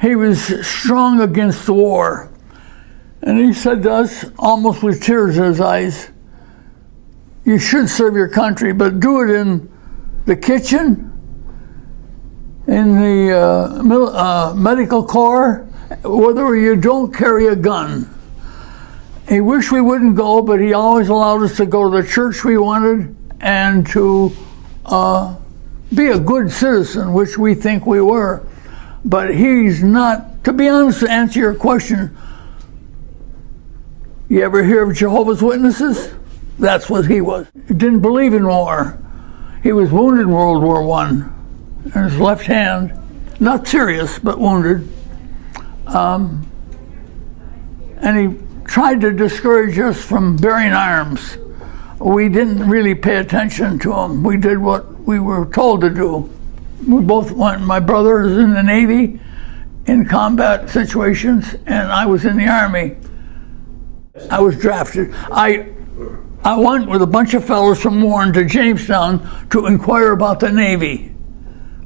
he was strong against the war. And he said to us, almost with tears in his eyes, you should serve your country, but do it in the kitchen, in the medical corps, whether you don't carry a gun. He wished we wouldn't go, but he always allowed us to go to the church we wanted and to be a good citizen, which we think we were. But he's not, to be honest, to answer your question, you ever hear of Jehovah's Witnesses? That's what he was. He didn't believe in war. He was wounded in World War I in his left hand. Not serious, but wounded. And he tried to discourage us from bearing arms. We didn't really pay attention to him. We did what we were told to do. We both went, my brother was in the Navy in combat situations, and I was in the Army. I was drafted. I went with a bunch of fellows from Warren to Jamestown to inquire about the Navy.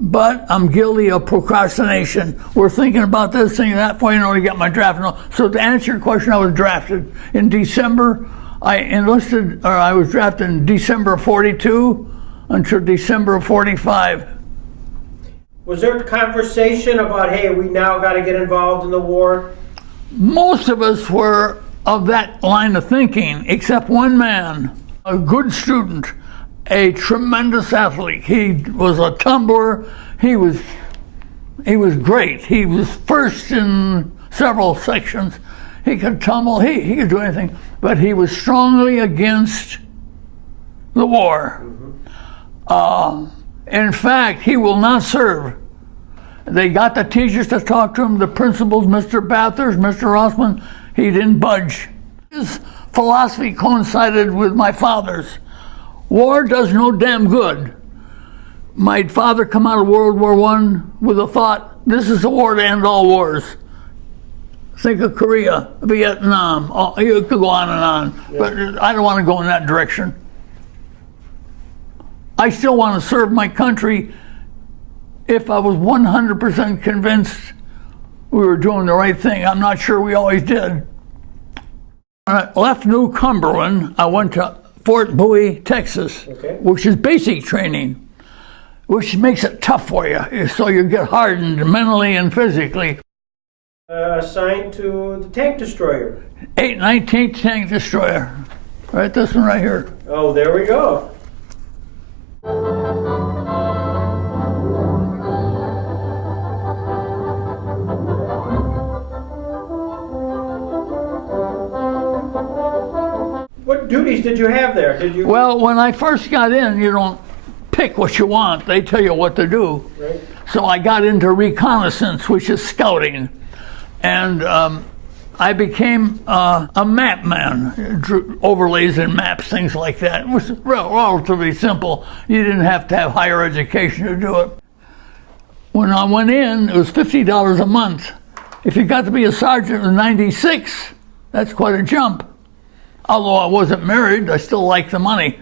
But I'm guilty of procrastination. We're thinking about this, thinking that, before you know, to get my draft. So to answer your question, I was drafted in December. I was drafted in December of 42 until December of 45. Was there a conversation about, hey, we now got to get involved in the war? Most of us were of that line of thinking, except one man, a good student, a tremendous athlete. He was a tumbler. He was great. He was first in several sections. He could tumble. He could do anything. But he was strongly against the war. In fact, he will not serve. They got the teachers to talk to him, the principals, Mr. Bathurst, Mr. Rossman. He didn't budge. His philosophy coincided with my father's. War does no damn good. My father come out of World War I with a thought, this is the war to end all wars. Think of Korea, Vietnam, you could go on and on, yeah. But I don't want to go in that direction. I still want to serve my country if I was 100% convinced we were doing the right thing. I'm not sure we always did. When I left New Cumberland, I went to Fort Bowie, Texas, which is basic training, which makes it tough for you, so you get hardened mentally and physically. Assigned to the tank destroyer. 19th Tank Destroyer. Right, this one right here. Oh, there we go. What duties did you have there? Well, when I first got in, you don't pick what you want. They tell you what to do. Right. So I got into reconnaissance, which is scouting. And I became a map man, drew overlays and maps, things like that. It was relatively simple. You didn't have to have higher education to do it. When I went in, it was $50 a month. If you got to be a sergeant in '96, that's quite a jump. Although I wasn't married, I still liked the money.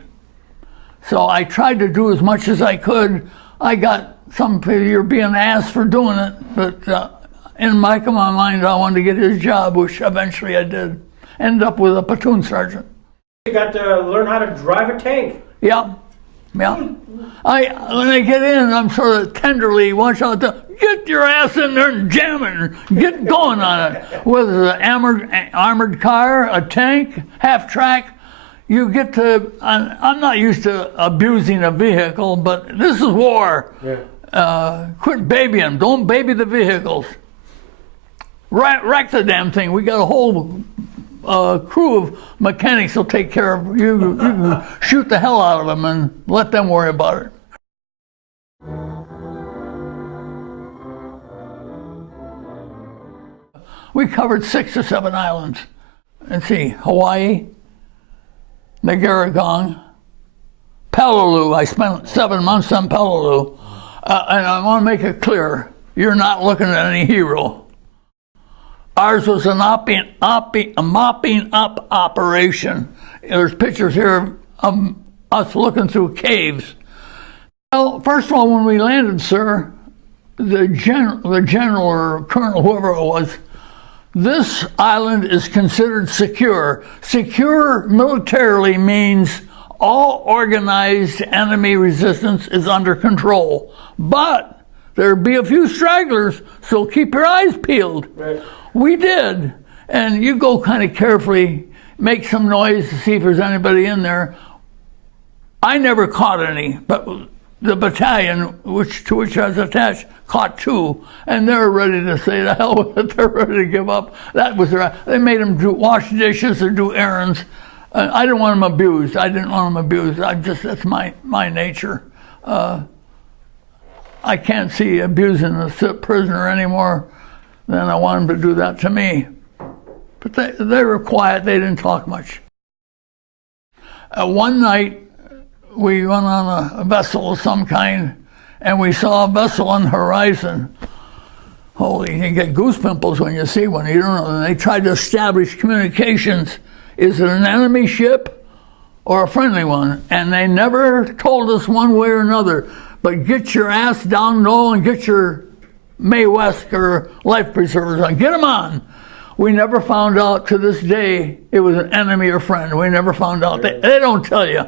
So I tried to do as much as I could. I got some people, you're being asked for doing it, but in my mind, I wanted to get his job, which eventually I did. Ended up with a platoon sergeant. You got to learn how to drive a tank. Yeah. When I get in, I'm sort of tenderly, get your ass in there and jam it, and get going on it. Whether it's an armored car, a tank, half-track, you get to, I'm not used to abusing a vehicle, but this is war. Yeah. Quit babying, don't baby the vehicles. Wreck the damn thing. We got a whole crew of mechanics will take care of you. You can shoot the hell out of them and let them worry about it. We covered 6 or 7 islands. Let's see, Hawaii, Narragansett, Peleliu. I spent 7 months on Peleliu. And I want to make it clear, you're not looking at any hero. Ours was a mopping up operation. There's pictures here of us looking through caves. Well, first of all, when we landed, sir, the general or colonel, whoever it was, this island is considered secure. Secure militarily means all organized enemy resistance is under control. But there'll be a few stragglers, so keep your eyes peeled. Right. We did. And you go kind of carefully, make some noise to see if there's anybody in there. I never caught any, but the battalion to which I was attached caught 2, and they're ready to say the hell with it. They're ready to give up. That was they made them wash dishes or do errands. I didn't want them abused. That's my nature. I can't see abusing a prisoner anymore than I want them to do that to me. But they were quiet. They didn't talk much. One night, we went on a vessel of some kind, and we saw a vessel on the horizon. Holy, you get goose pimples when you see one. You don't know. And they tried to establish communications. Is it an enemy ship or a friendly one? And they never told us one way or another. But get your ass down low and get your Mae West or life preservers on. Get them on. We never found out to this day it was an enemy or friend. We never found out. They don't tell you.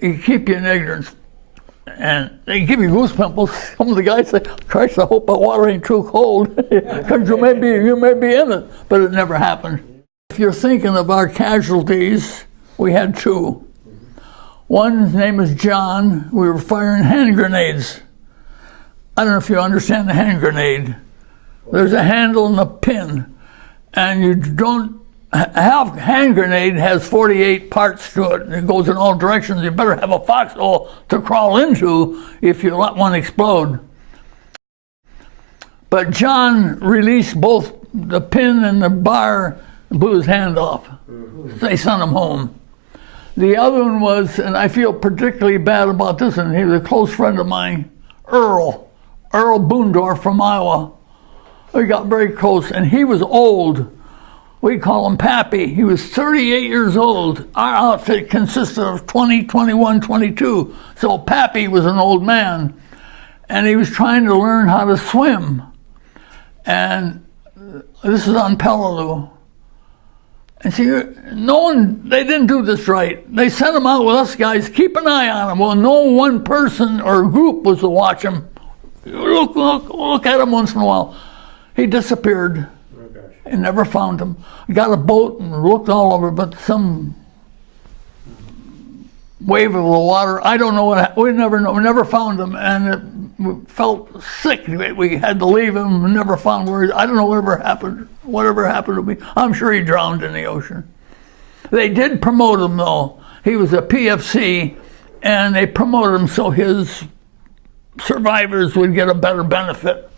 You keep you in ignorance. And they give you goose pimples. Some of the guys say, Christ, I hope the water ain't too cold. Because you may be in it. But it never happened. If you're thinking of our casualties, we had 2. One's name is John. We were firing hand grenades. I don't know if you understand the hand grenade. There's a handle and a pin. And you don't have hand grenade has 48 parts to it. It goes in all directions. You better have a foxhole to crawl into if you let one explode. But John released both the pin and the bar and blew his hand off. They sent him home. The other one was, and I feel particularly bad about this one, he was a close friend of mine, Earl Boondorf from Iowa. We got very close, and he was old. We call him Pappy. He was 38 years old. Our outfit consisted of 20, 21, 22. So Pappy was an old man, and he was trying to learn how to swim. And this is on Peleliu. And see, they didn't do this right. They sent him out with us guys, keep an eye on him. Well, no one person or group was to watch him. Look at him once in a while. He disappeared. And never found him. Got a boat and looked all over, but some wave of the water, I don't know what, we never found him, and we felt sick. We had to leave him and never found where, I don't know whatever happened to me. I'm sure he drowned in the ocean. They did promote him though. He was a PFC, and they promoted him so his survivors would get a better benefit.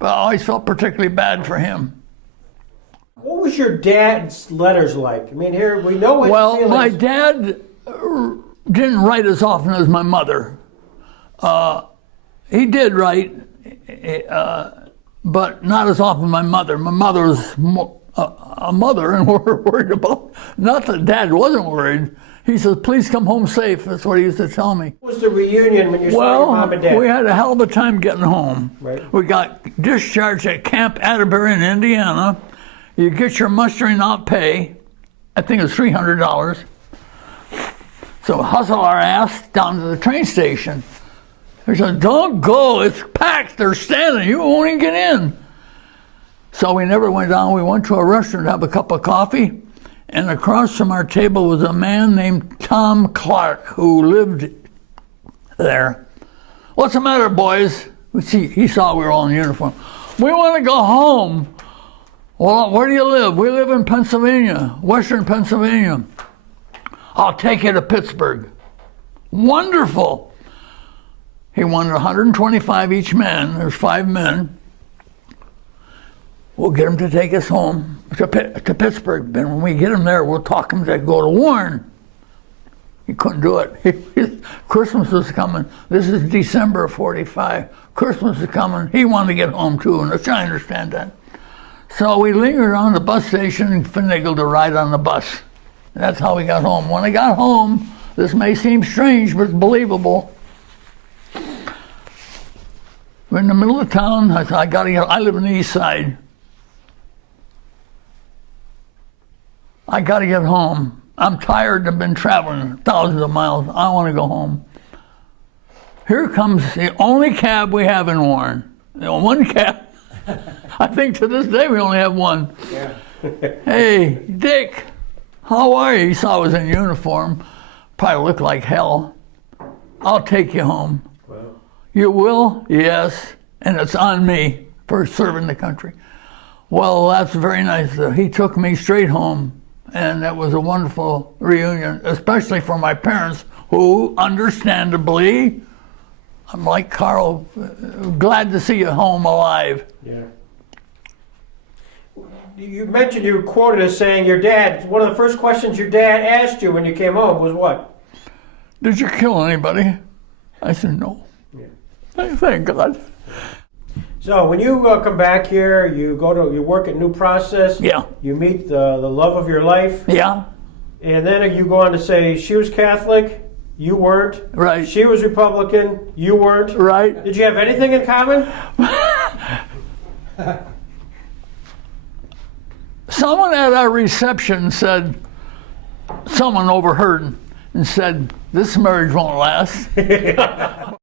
But I always felt particularly bad for him. What was your dad's letters like? I mean, here we know what. Well, my dad didn't write as often as my mother. He did write, but not as often as my mother. My mother was a mother, and we're worried about. Not that Dad wasn't worried. He says, "Please come home safe." That's what he used to tell me. What was the reunion when you saw your mom and dad? We had a hell of a time getting home. Right. We got discharged at Camp Atterbury in Indiana. You get your mustering out pay. I think it was $300. So hustle our ass down to the train station. They said, "Don't go, it's packed, they're standing, you won't even get in." So we never went down. We went to a restaurant to have a cup of coffee, and across from our table was a man named Tom Clark who lived there. "What's the matter, boys?" He saw we were all in uniform. "We want to go home." "Well, where do you live?" "We live in Pennsylvania, Western Pennsylvania." "I'll take you to Pittsburgh." Wonderful. He wanted 125 each man. There's 5 men. We'll get him to take us home to Pittsburgh. Then when we get him there, we'll talk him to go to Warren. He couldn't do it. Christmas was coming. This is December of 45. Christmas is coming. He wanted to get home too, and I understand that. So we lingered on the bus station and finagled a ride on the bus. That's how we got home. When I got home, this may seem strange, but it's believable. We're in the middle of town. I said, I live on the east side. I got to get home. I'm tired. I've been traveling thousands of miles. I want to go home. Here comes the only cab we have in Warren. One cab. I think to this day we only have one. Yeah. Hey, Dick, how are you? He saw I was in uniform. Probably looked like hell. I'll take you home. Wow. You will? Yes. And it's on me for serving the country. Well, that's very nice. He took me straight home, and that was a wonderful reunion, especially for my parents, who, understandably, I'm like Carl, glad to see you home alive. Yeah. You mentioned, you were quoted as saying your dad, one of the first questions your dad asked you when you came home was what? Did you kill anybody? I said, no. Yeah. Thank God. So when you come back here, you work at New Process. Yeah. You meet the love of your life. Yeah. And then you go on to say she was Catholic, you weren't. Right. She was Republican, you weren't. Right. Did you have anything in common? Someone at our reception said, someone overheard and said, this marriage won't last.